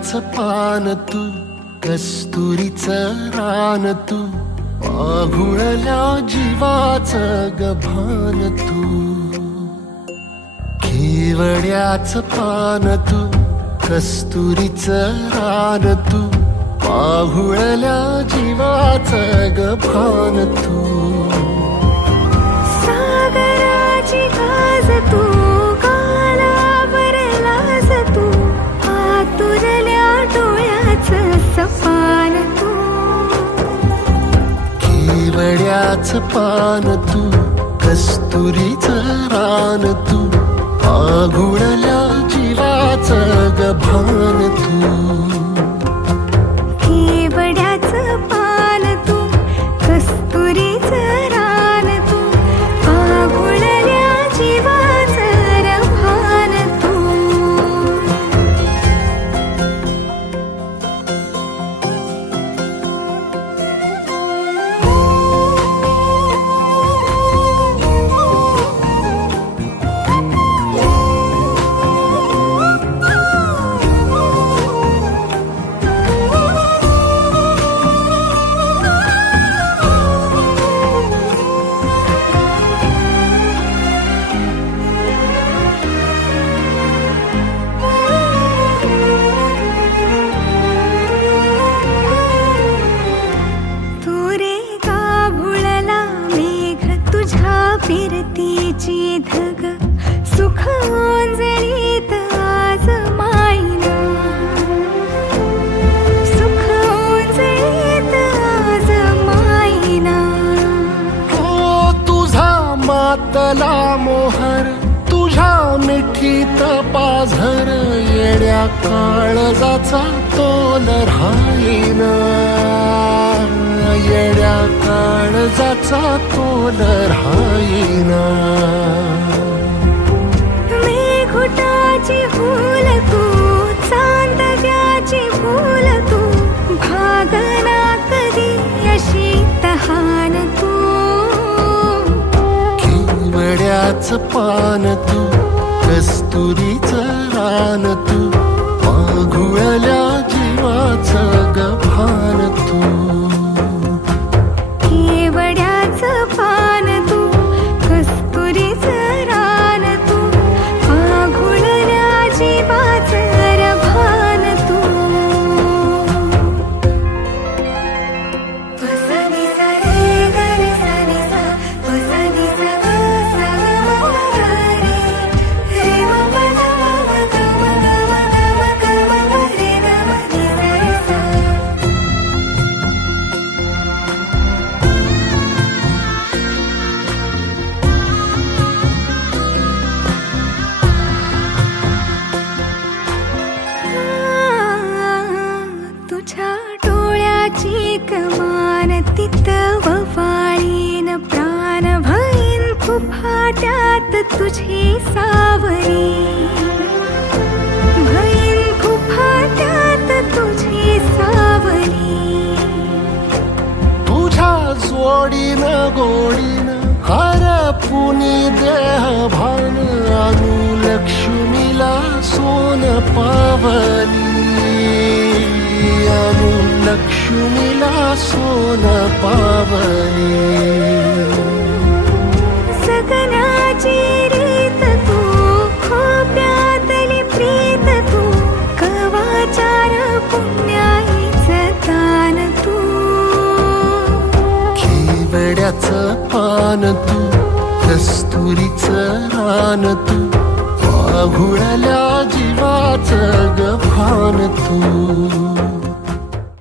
केवड्याचं पान तू, कस्तुरीचं रान तू, पाघुळल्या जीवाचं गभान तू. केवड्याचं पान तू, कस्तुरीचं रान तू, पाघुळल्या जीवाचं गभान तू. सागराची गाज तू, गालावरलाज तू, आतुरल्या डोळ्याचं सपान तू. केवड्याचं पान तू, कस्तुरीचं रान तू, पाघुळल्या जीवाचं गभान तू. केवड्याचं पान तू, कस्तुरीचं रान तू, पाघुळल्या जीवाचं रभान तू. फिरतीची धग सुख ओंजळीत आज मायना, सुख ओंजळीत आज मायना. हो तुझा मातला मोहर, तुझ्या मिठीत पाझर, येड्या काळजाचा तोल राहीना, येड्या काळजाचा तोल राहीना. मेघुटाची फूल तू, चांदव्याची फूल तू, भागना कधी अशी तहान तू. केवड्याचं पान तू, कस्तुरीचं रान तू, पाघुळल्या जीवाचं गभान तू. केवड्याचं पान तू, कस्तुरीचं रान तू, पाघुळल्या जीवाचं रभान तू. वसनी सा रे ग रे सा रे सा, वसनी सा ग सा ग म ग रे, रे म प ध म ग म ग म ग म ग म रे ग म रे सा रे सा. तुझ्या डोळ्याची कमान तिथं ववाळीन प्राण भईन फुफाट्यात तुझी सावरी, भईन फुफाट्यात तुझी सावरी. तुझ्या जोडीनं गोडीनं हरपुनी देह भान, अनुलक्ष्मीला सोन पावली, अनुलक्ष्मीला सोन पावली. सगनाची रीत तू, खोप्यातली प्रीत तू, कवाचार पुण्याईचं दान तू. केवड्याचं पान तू, कस्तुरीचं रान तू, पाघुळल्या जीवाचं गभान तू.